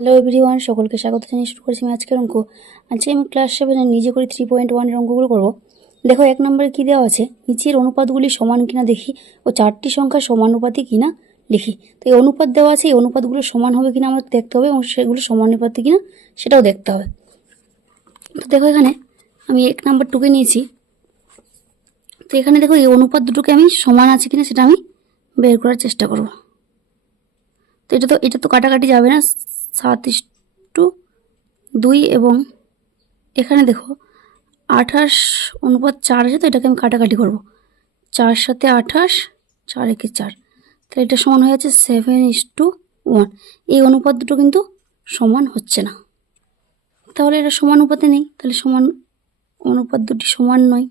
Hello everyone, সকলকে স্বাগত জানিয়ে শুরু করেছি আমি আজকের অঙ্ক। আজকে আমি ক্লাস 7-এর নিজে করে 3.1 অঙ্কগুলো করব। দেখো 1 নম্বরে কী দেওয়া আছে, নিচের অনুপাতগুলি সমান কিনা দেখি ও 4টি সংখ্যা সমানুপাতি কিনা লিখি। তো এই অনুপাত দেওয়া আছে, এই অনুপাতগুলো সমান হবে কিনা আমাদের দেখতে হবে এবং সেগুলো সমানুপাতি কিনা সেটাও দেখতে হবে। তো দেখো এখানে আমি 1 নম্বর টুকে নিয়েছি। তো এখানে দেখো এই অনুপাত দুটোকে আমি সমান আছে কিনা সেটা আমি বের করার চেষ্টা করব। তো এটা তো কাটাকাটি যাবে না, 7:2 এবং এখানে দেখো 28:4 আছে, তো এটাকে আমি কাটাকাটি করব। 4 সাথে 28, 4 একে 4, তাহলে এটা সমান হয়ে যাচ্ছে 7:1। এই অনুপাত দুটো কিন্তু সমান হচ্ছে না, তাহলে এটা সমানুপাতে নেই, তাহলে সমান অনুপাত দুটি সমান নয়।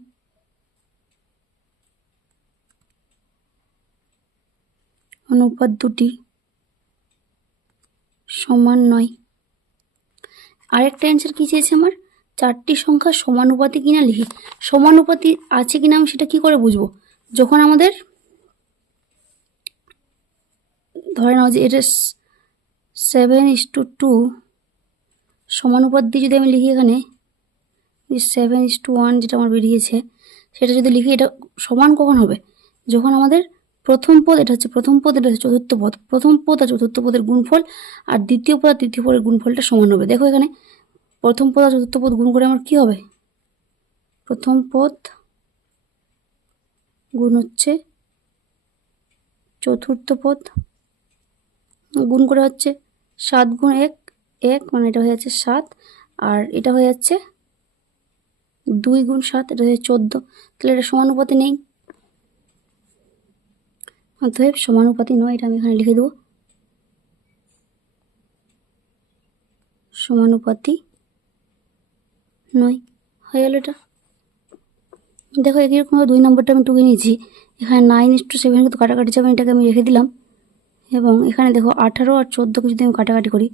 অনুপাত দুটি সমান নয়। আরেকটা অ্যান্সার কী চেয়েছে আমার, 4টি সংখ্যা সমানুপাতি কিনা লিখি। সমানুপাতি আছে কিনা আমি সেটা কি করে বুঝবো, যখন আমাদের ধরে নাও যে এটা 7:2 সমানুপাত দিয়ে যদি আমি লিখি, এখানে 7:1 যেটা আমার বেরিয়েছে সেটা যদি লিখি, এটা সমান কখন হবে, যখন আমাদের প্রথম পদ, এটা হচ্ছে প্রথম পদ, এটা হচ্ছে চতুর্থ পদ, প্রথম পদ আর চতুর্থ পদের গুণফল আর দ্বিতীয় পদ আর তৃতীয় পদের গুণফলটা সমান হবে। দেখো এখানে প্রথম পদ আর চতুর্থ পদ গুণ করে আমার কি হবে, প্রথম পদ গুণ হচ্ছে চতুর্থ পদ গুণ করে হচ্ছে 7 গুণ 1, 1 মানে এটা হয়ে যাচ্ছে 7, আর এটা হয়ে যাচ্ছে 2 গুণ 7, এটা হচ্ছে 14, তাহলে এটা সমানুপাতি নেই, অতএব সমানুপাতি নয়। এটা আমি এখানে লিখে দেবো, সমানুপাতি নয়, হয়ে গেল এটা। দেখো একই রকমভাবে 2 নম্বরটা আমি টুকে নিয়েছি। এখানে 9:7 কিন্তু কাটাকাটি যাবে, এটাকে আমি রেখে দিলাম। এবং এখানে দেখো 18 আর 14কে যদি আমি কাটাকাটি করি,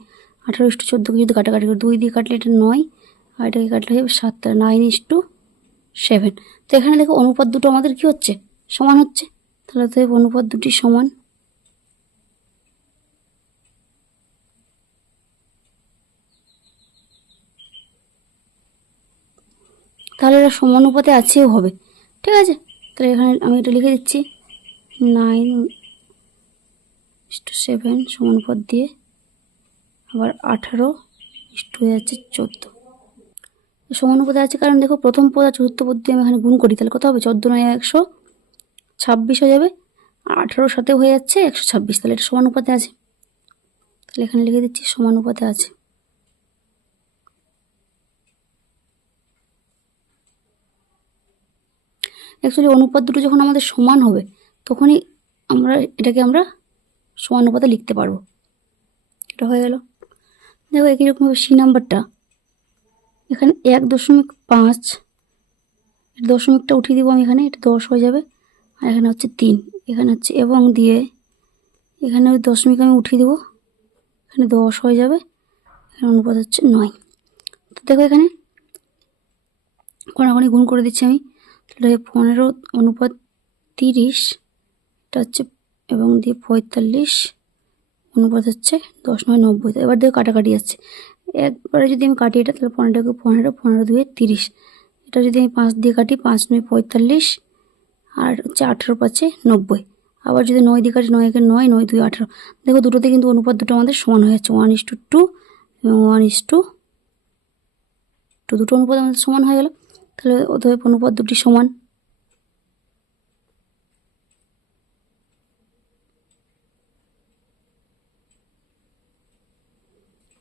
18:14কে যদি কাটাকাটি করি, 2 দিয়ে কাটলে এটা 9 আর এটাকে কাটলে হবে 7, 9:7। তো এখানে দেখো অনুপাত দুটো আমাদের কি হচ্ছে, সমান হচ্ছে, তাহলে তো অনুপাত দুটি সমান। তাহলে এটা সমানুপাতে আছেও হবে, ঠিক আছে। তাহলে এখানে আমি এটা লিখে দিচ্ছি 9:7 সমানুপাত দিয়ে আবার 18 হয়ে যাচ্ছে 14 সমানুপাতে আছে, কারণ দেখো প্রথম পদ আর চতুর্থ পদ দিয়ে আমি এখানে গুণ করি, তাহলে কত হবে, 14 9 126 হয়ে যাবে, আর 18 সাথে হয়ে যাচ্ছে 126, তাহলে এটা সমানুপাতে আছে। তাহলে এখানে লিখে দিচ্ছি সমানুপাতে আছে। অ্যাকচুয়ালি অনুপাত দুটো যখন আমাদের সমান হবে তখনই এটাকে আমরা সমানুপাতে লিখতে পারবো। এটা হয়ে গেল। দেখো একই রকমভাবে সি নাম্বারটা, এখানে 1.5, দশমিকটা উঠিয়ে দিব আমি, এখানে এটা 10 হয়ে যাবে, আর এখানে হচ্ছে 3, এখানে হচ্ছে এবং দিয়ে এখানে ওই দশমিক আমি উঠিয়ে দেবো, এখানে 10 হয়ে যাবে, এখানে অনুপাত হচ্ছে 9। তো দেখো এখানে কোনাকুনি গুণ করে দিচ্ছি আমি, তাহলে 15:30, এটা হচ্ছে এবং দিয়ে 45 অনুপাত হচ্ছে 10 9 90। এবার দেখো কাটাকাটি যাচ্ছে, একবারে যদি আমি কাটি এটা, তাহলে 15কে 15, 15 2 30, এটা যদি আমি 5 দিয়ে কাটি, 5 9 45, আর হচ্ছে 18 5 90। আবার যদি 9 দিয়ে কাটি, 9 1 9, 9 2 18। দেখো দুটোতে কিন্তু অনুপাত দুটো আমাদের সমান হয়ে যাচ্ছে, 1:2 এবং 1:2, দুটো অনুপাত আমাদের সমান হয়ে গেল। তাহলে অতএব অনুপাত দুটি সমান।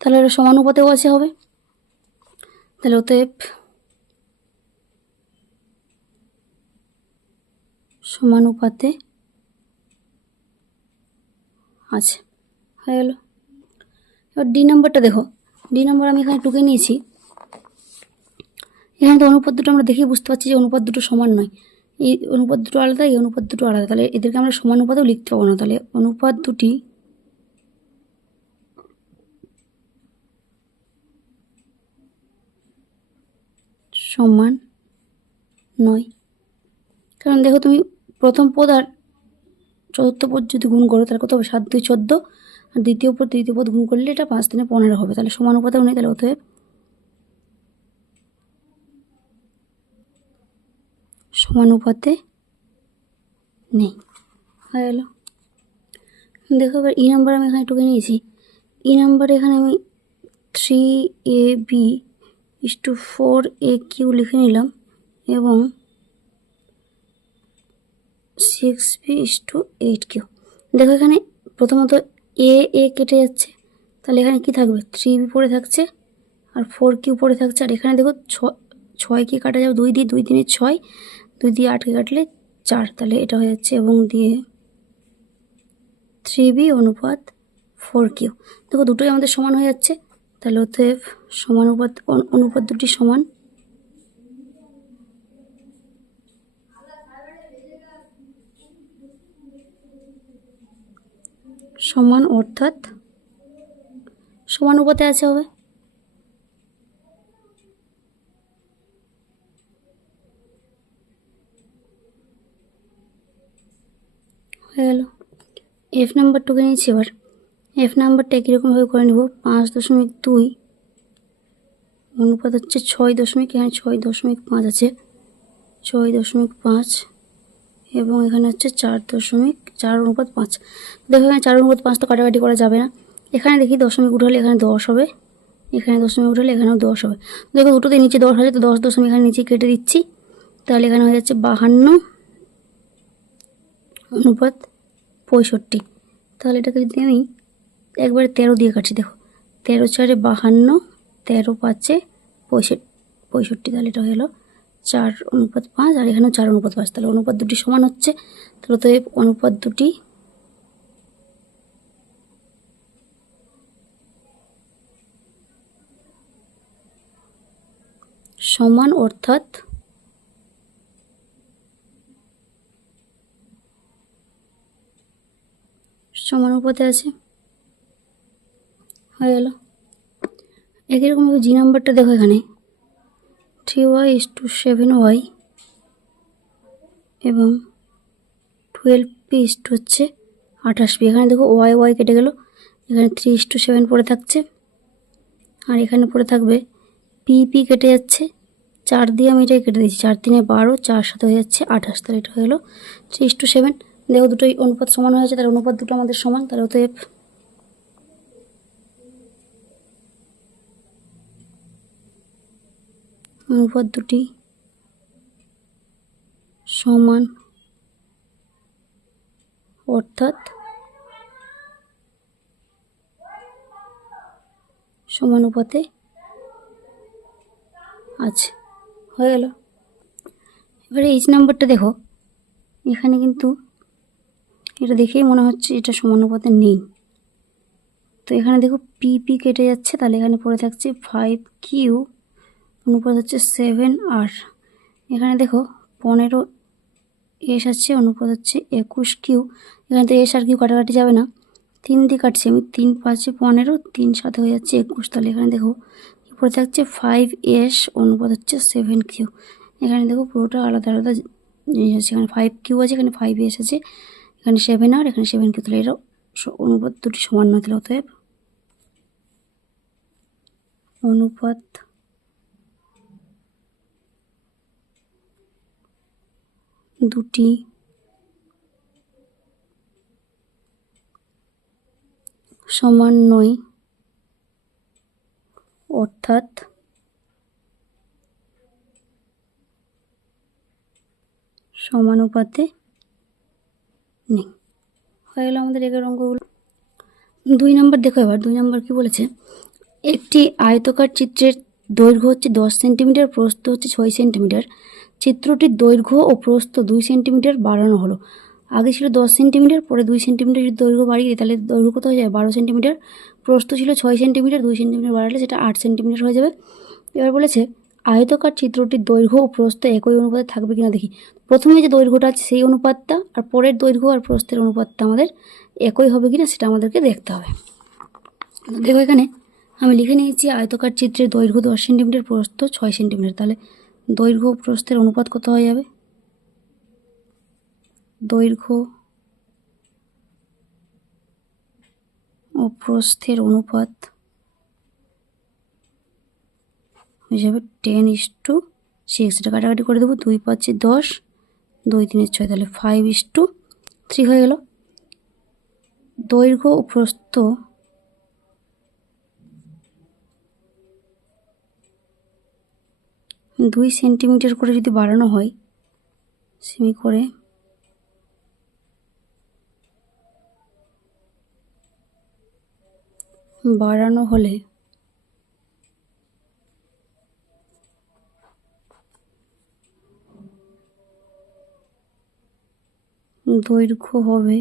তাহলে এটা সমানুপাতেও আছে হবে, তাহলে অতএব সমানুপাতে আছে, হয়ে গেল। এবার ডি নাম্বারটা দেখো, ডি নাম্বার আমি এখানে টুকে নিয়েছি। এখানে তো অনুপাত দুটো আমরা দেখেই বুঝতে পারছি যে অনুপাত দুটো সমান নয়, এই অনুপাত দুটো আলাদা, এই অনুপাত দুটো আলাদা, তাহলে এদেরকে আমরা সমানুপাতেও লিখতে পাবো না। তাহলে অনুপাত দুটি সমান নয়, কারণ দেখো তুমি প্রথম পদ আর চতুর্থ পদ যদি গুণ করো, তাহলে কত হবে, 7 2 14, আর দ্বিতীয় পদ তৃতীয় পদ গুণ করলে এটা 5 3 15 হবে, তাহলে সমানুপাতেও নেই, তাহলে অতএব সমানুপাতে নেই। হয়ে গেল। দেখো এবার ই নাম্বার আমি এখানে টুকে নিয়েছি। ই নাম্বারে এখানে আমি 3ab/4aq লিখে নিলাম এবং 6b/8q। দেখো এখানে প্রথমত এ কেটে যাচ্ছে, তাহলে এখানে কি থাকবে, 3b পড়ে থাকছে আর 4q পড়ে থাকছে। আর এখানে দেখো 6 কি কাটা যাবে, 2 দিয়ে, 2 3 6, 2 দিয়ে 8কে কাটলে 4, তাহলে এটা হয়ে যাচ্ছে এবং দিয়ে 3b অনুপাত 4q। দেখো দুটোই আমাদের সমান হয়ে যাচ্ছে, তাহলে অতএব সমানুপাত অনুপাত দুটি সমান, সমান অর্থাৎ সমানুপাতে আছে হবে। হয়ে গেল। এফ নাম্বার টুকে নিয়েছি। এবার এফ নাম্বারটা কীরকমভাবে করে নেব, 5.2 অনুপাত হচ্ছে 6 এখানে 6.5 আছে, 6.5 এবং এখানে হচ্ছে 4.4 অনুপাত 5। দেখো এখানে 4 অনুপাত 5 তো কাটাকাটি করা যাবে না। এখানে দেখি দশমিক উঠালে এখানে 10 হবে, এখানে দশমিক উঠালে এখানেও 10 হবে। দেখো দুটোতে নিচে 10 আছে, তো 10 দশমিক এখানে নিচে কেটে দিচ্ছি, তাহলে এখানে হয়ে যাচ্ছে 52 অনুপাত 65। তাহলে এটাকে যদি আমি একবারে 13 দিয়ে কাটছি, দেখো 13 4 52, 13 5 65, তাহলে এটা হলো 4 অনুপাত 5 আর এখানেও 4 অনুপাত 5, তাহলে অনুপাত দুটি সমান হচ্ছে। তাহলে তো অনুপাত দুটি সমান অর্থাৎ সমানুপাতে আছে। হয়ে গেল। একই রকমভাবে জি নাম্বারটা দেখো এখানে 3y/7y এবং 12p হচ্ছে 28p। এখানে দেখো ওয়াই কেটে গেল, এখানে 3:7 পড়ে থাকছে আর এখানে পড়ে থাকবে পি কেটে যাচ্ছে, 4 দিয়ে আমি এটাই কেটে দিচ্ছি, 4 3 12, 4 সাথে হয়ে যাচ্ছে 28, তাহলে এটা হয়ে গেলো 3:7। দেখো দুটোই অনুপাত সমান হয়েছে, তাহলে অনুপাত দুটো আমাদের সমান, তাহলে অতএব অনুপাত দুটি সমান অর্থাৎ সমানুপাতে আছে। হয়ে গেল। এবারে এইচ নাম্বারটা দেখো, এখানে কিন্তু এটা দেখেই মনে হচ্ছে এটা সমানুপাতে নেই। তো এখানে দেখো পি কেটে যাচ্ছে, তাহলে এখানে পড়ে থাকছে 5q অনুপাত হচ্ছে 7r। এখানে দেখো 15s আছে, অনুপাত হচ্ছে 21q। এখানে তো এস আর কিউ কাটাকাটি যাবে না, 3 দিয়ে কাটছি আমি, 3 5 15, 3 সাথে হয়ে যাচ্ছে 21, তাহলে এখানে দেখো পড়ে থাকছে 5s অনুপাত হচ্ছে 7q। এখানে দেখো পুরোটা আলাদা আলাদা জিনিস আছে, এখানে 5q আছে, এখানে 5s আছে, এখানে 7r, এখানে 7q, তাহলে এটা অনুপাত দুটি সমান নয়। তাহলে অতএব অনুপাত দুটি সমান নয় অর্থাৎ সমানুপাতে নেই। হয়ে গেল আমাদের এগের অঙ্কগুলো। 2 নম্বর দেখো। এবার 2 নম্বর কি বলেছে, একটি আয়তকার চিত্রের দৈর্ঘ্য হচ্ছে 10 সেন্টিমিটার, প্রস্থ হচ্ছে 6 সেন্টিমিটার। চিত্রটির দৈর্ঘ্য ও প্রস্থ 2 সেন্টিমিটার বাড়ানো হলো। আগে ছিল 10 সেন্টিমিটার, পরে 2 সেন্টিমিটার দৈর্ঘ্য বাড়িয়ে তাহলে দৈর্ঘ্য কত হয়ে যাবে, 12 সেন্টিমিটার। প্রস্থ ছিল 6 সেন্টিমিটার, 2 সেন্টিমিটার বাড়ালে সেটা 8 সেন্টিমিটার হয়ে যাবে। এবার বলেছে আয়তকার চিত্রটির দৈর্ঘ্য ও প্রস্থ একই অনুপাতে থাকবে কিনা দেখি। প্রথমে যে দৈর্ঘ্যটা আছে সেই অনুপাতটা আর পরের দৈর্ঘ্য আর প্রস্থের অনুপাতটা আমাদের একই হবে কিনা সেটা আমাদেরকে দেখতে হবে। দেখো এখানে আমি লিখে নিয়েছি আয়তকার চিত্রের দৈর্ঘ্য 10 সেন্টিমিটার, প্রস্থ 6 সেন্টিমিটার, তাহলে দৈর্ঘ্য প্রস্থের অনুপাত কত হয়ে যাবে, দৈর্ঘ্য ও প্রস্থের অনুপাত হয়ে যাবে 10:6। এটা কাটাকাটি করে দেবো, 2 × 5 = 10, 2 × 3 = 6, তাহলে 5:3 হয়ে গেল। দৈর্ঘ্য ও প্রস্থ দুই সেন্টিমিটার করে যদি বাড়ানো হয়, সেমি করে বাড়ানো হলে দৈর্ঘ্য হবে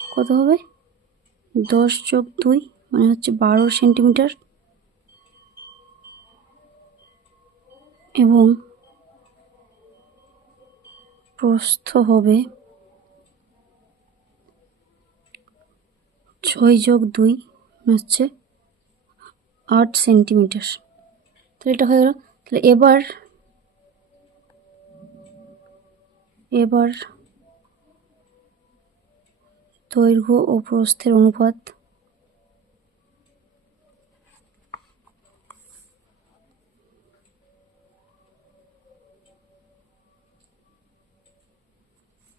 কত হবে, 10 + 2 মানে হচ্ছে 12 সেন্টিমিটার, এবং প্রস্থ হবে 6 + 2 হচ্ছে 8 সেন্টিমিটার। তাহলে এটা হয়ে গেল। তাহলে এবার দৈর্ঘ্য ও প্রস্থের অনুপাত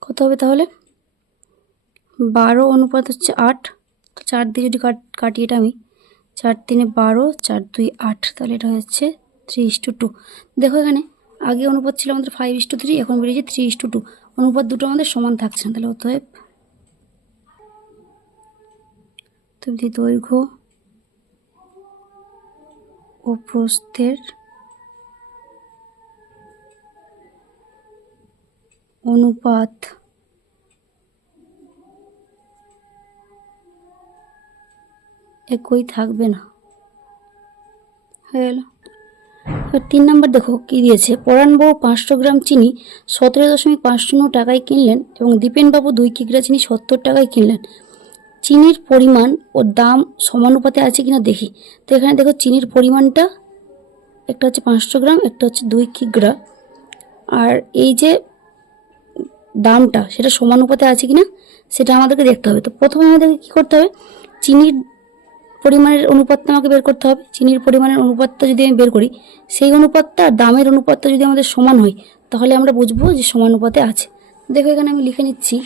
কত হবে, তাহলে 12:8, তো 4 দিয়ে যদি কাটি, এটা আমি 4 × 3 = 12, 4 × 2 = 8, তাহলে এটা হচ্ছে 3:2। দেখো এখানে আগে অনুপাত ছিল আমাদের 5:3, এখন বেরিয়েছে 3:2। অনুপাত দুটো আমাদের সমান থাকছে না, তাহলে অতএব দৈর্ঘ্য ও প্রস্থের অনুপাত একই থাকবে না, হয়ে গেল। এবার 3 নম্বর দেখো কি দিয়েছে। পরাণবাবু 500 গ্রাম চিনি 17.50 টাকায় কিনলেন এবং দীপেনবাবু 2 কিগ্রা চিনি 70 টাকায় কিনলেন। চিনির পরিমাণ ও দাম সমানুপাতে আছে কিনা দেখি। তো এখানে দেখো চিনির পরিমাণটা একটা হচ্ছে 500 গ্রাম, একটা হচ্ছে 2 কিগ্রা, আর এই যে দামটা সেটা সমানুপাতে আছে কিনা সেটা আমাদেরকে দেখতে হবে। তো প্রথমে আমাদেরকে কী করতে হবে, চিনির পরিমাণের অনুপাতটা আমাকে বের করতে হবে। চিনির পরিমাণের অনুপাতটা যদি আমি বের করি, সেই অনুপাতটা দামের অনুপাতটা যদি আমাদের সমান হয়, তাহলে আমরা বুঝবো যে সমানুপাতে আছে। দেখো এখানে আমি লিখে নিচ্ছি,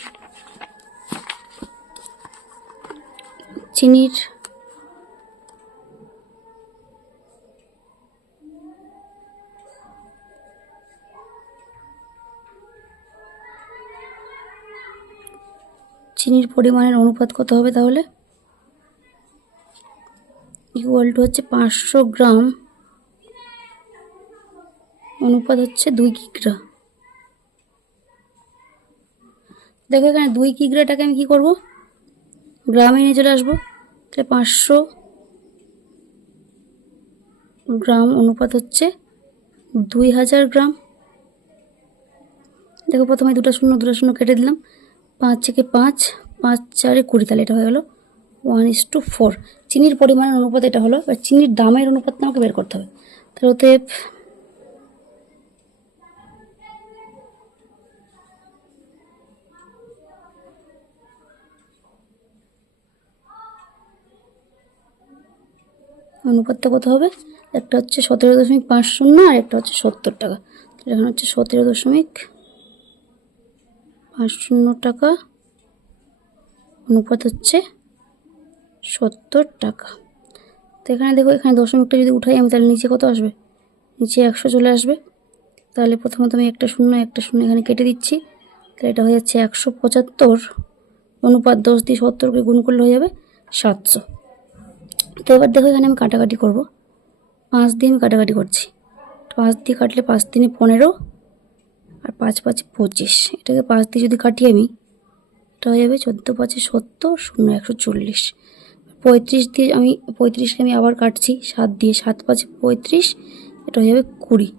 চিনির পরিমাণের অনুপাত কত হবে, তাহলে ইকুয়াল টু হচ্ছে 500 গ্রাম অনুপাত হচ্ছে 2 কিগ্রা। দেখো এখানে 2 কিগ্রাটাকে আমি কি করব, গ্রামে নিয়ে চলে আসবো। তাহলে 500 গ্রাম অনুপাত হচ্ছে 2000 গ্রাম। দেখো প্রথমে 2টা শূন্য কেটে দিলাম, 5 থেকে 5, 5 × 4 = 20, তাহলে এটা হয়ে গেল 1:4। চিনির পরিমাণের অনুপাত এটা হলো। এবার চিনির দামের অনুপাতটা আমাকে বের করতে হবে। তাহলে অতএব অনুপাতটা কত হবে, একটা হচ্ছে 17.50 আর একটা হচ্ছে 70 টাকা। তাহলে এখানে হচ্ছে 17.50 টাকা অনুপাত হচ্ছে 70 টাকা। তো এখানে দেখো, এখানে দশমিকটা যদি উঠাই আমি, তাহলে নিচে কত আসবে, নিচে 100 চলে আসবে। তাহলে প্রথমত আমি একটা শূন্য এখানে কেটে দিচ্ছি। তাহলে এটা হয়ে যাচ্ছে 175 অনুপাত 10 দিয়ে 70কে গুণ করলে হয়ে যাবে 700। তো এবার দেখো এখানে আমি কাটাকাটি করব, 5 দিয়ে আমি কাটাকাটি করছি। 5 দিয়ে কাটলে 5 × 3 = 15 আর 5 × 5 = 25। এটাকে 5 দিয়ে যদি কাটি আমি, এটা হয়ে যাবে 14 × 5 = 70, 0 140। 35 দিয়ে আমি 35কে আমি আবার কাটছি 7 দিয়ে, 7 × 5 = 35, এটা হয়ে যাবে 20।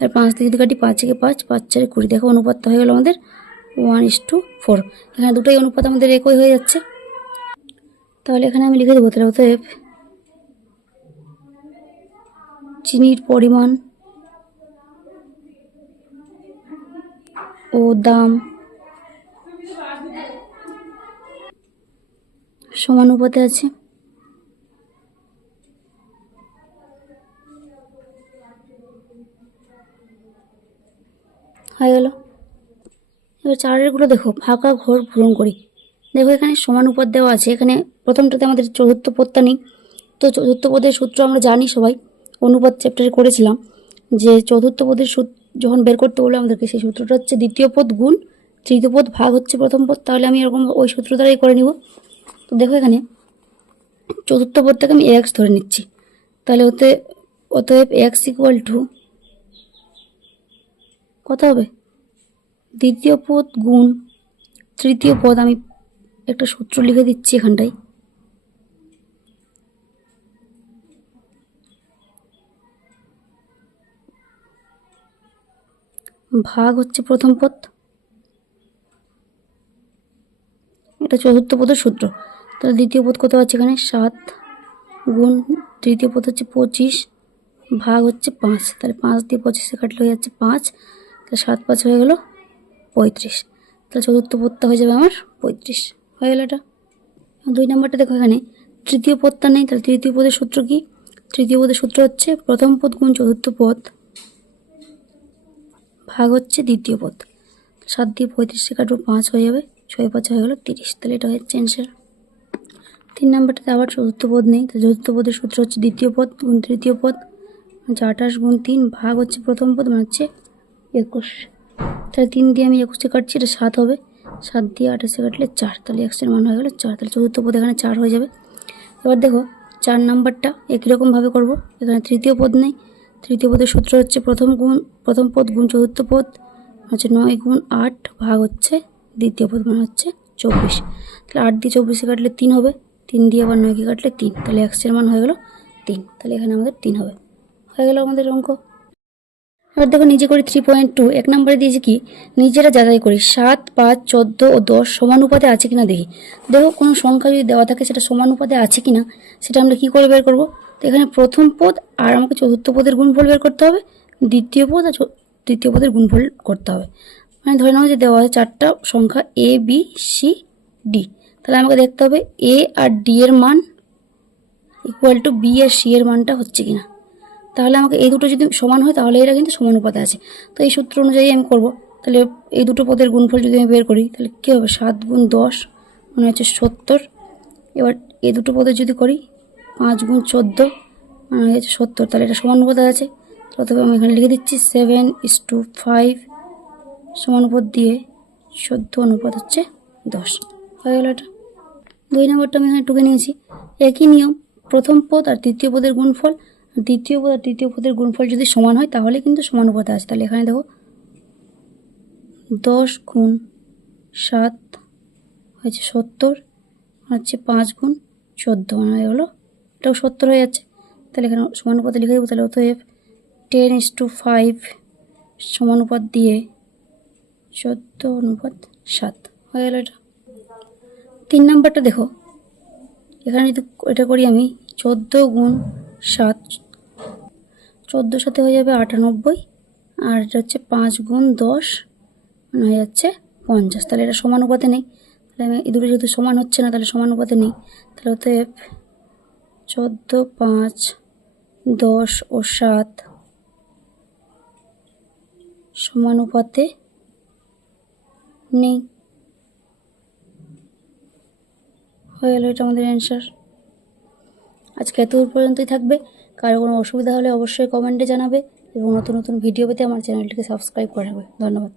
আর 5 দিয়ে যদি কাটি, 5 × 5 = 5, 4 = 20। দেখো অনুপাতটা হয়ে গেল আমাদের 1:4। এখানে দুটোই অনুপাত আমাদের একই হয়ে যাচ্ছে। তাহলে এখানে আমি লিখে দেবো, তাহলে অতএব চিনির পরিমাণ ও দাম সমানুপাতে আছে। হয়ে গেল। এবার চারেরগুলো দেখো, ফাঁকা ঘর পূরণ করি। দেখো এখানে সমানুপাত দেওয়া আছে। এখানে প্রথমটাতে আমাদের চতুর্থ পদটা নেই, তো চতুর্থ পদের সূত্র আমরা জানি সবাই, অনুপাত চ্যাপ্টারে করেছিলাম যে চতুর্থ পদের সূত্র যখন বের করতে বলে আমাদেরকে, সেই সূত্রটা হচ্ছে দ্বিতীয় পদ গুণ তৃতীয় পদ ভাগ হচ্ছে প্রথম পদ। তাহলে আমি এরকম ওই সূত্র দ্বারাই করে নিব। তো দেখো এখানে চতুর্থ পদটাকে আমি এক্স ধরে নিচ্ছি। তাহলে অতএব এক্স ইকুয়াল টু কত হবে, দ্বিতীয় পদ গুণ তৃতীয় পদ। আমি একটা সূত্র লিখে দিচ্ছি এখানটায়, ভাগ হচ্ছে প্রথম পদ, এটা চতুর্থ পদের সূত্র। তাহলে দ্বিতীয় পদ কত আছে এখানে 7 গুণ তৃতীয় পদ হচ্ছে 25 ভাগ হচ্ছে 5। তাহলে 5 দিয়ে 25 কাটলে হয়ে যাচ্ছে 5। তাহলে 7 5 হয়ে গেল 35। তাহলে চতুর্থ পদটা হয়ে যাবে আমার 35। হয়ে গেল এটা। 2 নম্বরটা দেখো, এখানে তৃতীয় পদটা নেই। তাহলে তৃতীয় পদের সূত্র কি, তৃতীয় পদের সূত্র হচ্ছে প্রথম পদ গুণ চতুর্থ পদ ভাগ হচ্ছে দ্বিতীয় পদ। 7 দিয়ে 35 কাটবো, 5 হয়ে যাবে, 6 5 হয়ে গেল 30। তাহলে এটা হচ্ছে অ্যান্সার। 3 নম্বরটাতে আবার চতুর্থ পদ নেই। তাহলে চতুর্থ পদের সূত্র হচ্ছে দ্বিতীয় পদ গুণ তৃতীয় পদ, 28 গুণ 3 ভাগ হচ্ছে প্রথম পদ, মানে হচ্ছে 21। তাহলে 3 দিয়ে আমি 21 কাটছি, এটা 7 হবে। 7 দিয়ে 28 কাটলে 4। তাহলে এক্সের মান হয়ে গেল 4। তাহলে চতুর্থ পদ এখানে 4 হয়ে যাবে। এবার দেখো 4 নাম্বারটা একই রকমভাবে করবো। এখানে তৃতীয় পদ নেই। তৃতীয় পদের সূত্র হচ্ছে প্রথম পদ গুণ চতুর্থ পদ হচ্ছে 9 গুণ 8 ভাগ হচ্ছে দ্বিতীয় পদ, মানে হচ্ছে 24। তাহলে 8 দিয়ে 24 কাটলে 3 হবে। 3 দিয়ে আবার 9 কাটলে 3। তাহলে এক্সের মান হয়ে গেল 3। তাহলে এখানে আমাদের 3 হবে। হয়ে গেল আমাদের অঙ্ক। এবার দেখো নিজে করি 3.2। 1 নম্বরে দিয়েছে কি, নিজেরা যাচাই করি 7 5 14 ও 10 সমানুপাতে আছে কিনা দেখি। দেখো কোনো সংখ্যা যদি দেওয়া থাকে সেটা সমানুপাতে আছে কিনা সেটা আমরা কি করে বের করব। তো এখানে প্রথম পদ আর আমাকে চতুর্থ পদের গুণফল বের করতে হবে, দ্বিতীয় পদ আর তৃতীয় পদের গুণফল করতে হবে। মানে ধরে নাও যে দেওয়া আছে 4টা সংখ্যা এ বি সি ডি। তাহলে আমাকে দেখতে হবে এ আর ডি এর মান ইকুয়াল টু বি আর সি এর মানটা হচ্ছে কিনা। তাহলে আমাকে এই দুটো যদি সমান হয় তাহলে এরা কিন্তু সমানুপাতে আছে। তো এই সূত্র অনুযায়ী আমি করব। তাহলে এই দুটো পদের গুণফল যদি আমি বের করি তাহলে কী হবে, 7 গুণ 10 মানে হচ্ছে 70। এবার এই দুটো পদের যদি করি 5 গুণ 14 মানে হচ্ছে 70। তাহলে এটা সমানুপাতে আছে। তবে আমি এখানে লিখে দিচ্ছি 7:5 সমানুপাত দিয়ে 14 অনুপাত হচ্ছে 10। হয়ে গেল এটা। 2 নম্বরটা আমি এখানে টুকে নিয়েছি। একই নিয়ম, প্রথম পদ আর তৃতীয় পদের গুণফল, দ্বিতীয় পদ আর তৃতীয় পদের গুণফল যদি সমান হয় তাহলে কিন্তু সমানুপাতে আছে। তাহলে এখানে দেখো 10 গুণ 7 হয়েছে 70, হচ্ছে 5 গুণ 14 মানে হয়ে গেলো এটাও 70 হয়ে যাচ্ছে। তাহলে এখানে সমানুপাতে লিখে দেবো। তাহলে অতএব 10:5 সমানুপাত দিয়ে 14:7 হয়ে গেল এটা। 3 নম্বরটা দেখো, এখানে যদি এটা করি আমি 14 গুণ 7, 14 সাথে হয়ে যাবে 98, আর এটা হচ্ছে 5 গুণ 10 মানে হয়ে যাচ্ছে 50। তাহলে এটা সমানুপাতে নেই। তাহলে আমি এই দুটো যেহেতু সমান হচ্ছে না তাহলে সমানুপাতে নেই। তাহলে অতএব 14 5 10 ও 7 সমানুপাতে নেই। হয়ে গেল এটা আমাদের অ্যান্সার। আজকে এতদূর পর্যন্তই থাকবে। কারো কোনো অসুবিধা হলে অবশ্যই কমেন্টে জানাবে এবং নতুন নতুন ভিডিও পেতে আমার চ্যানেলটিকে সাবস্ক্রাইব করে রাখবে। ধন্যবাদ।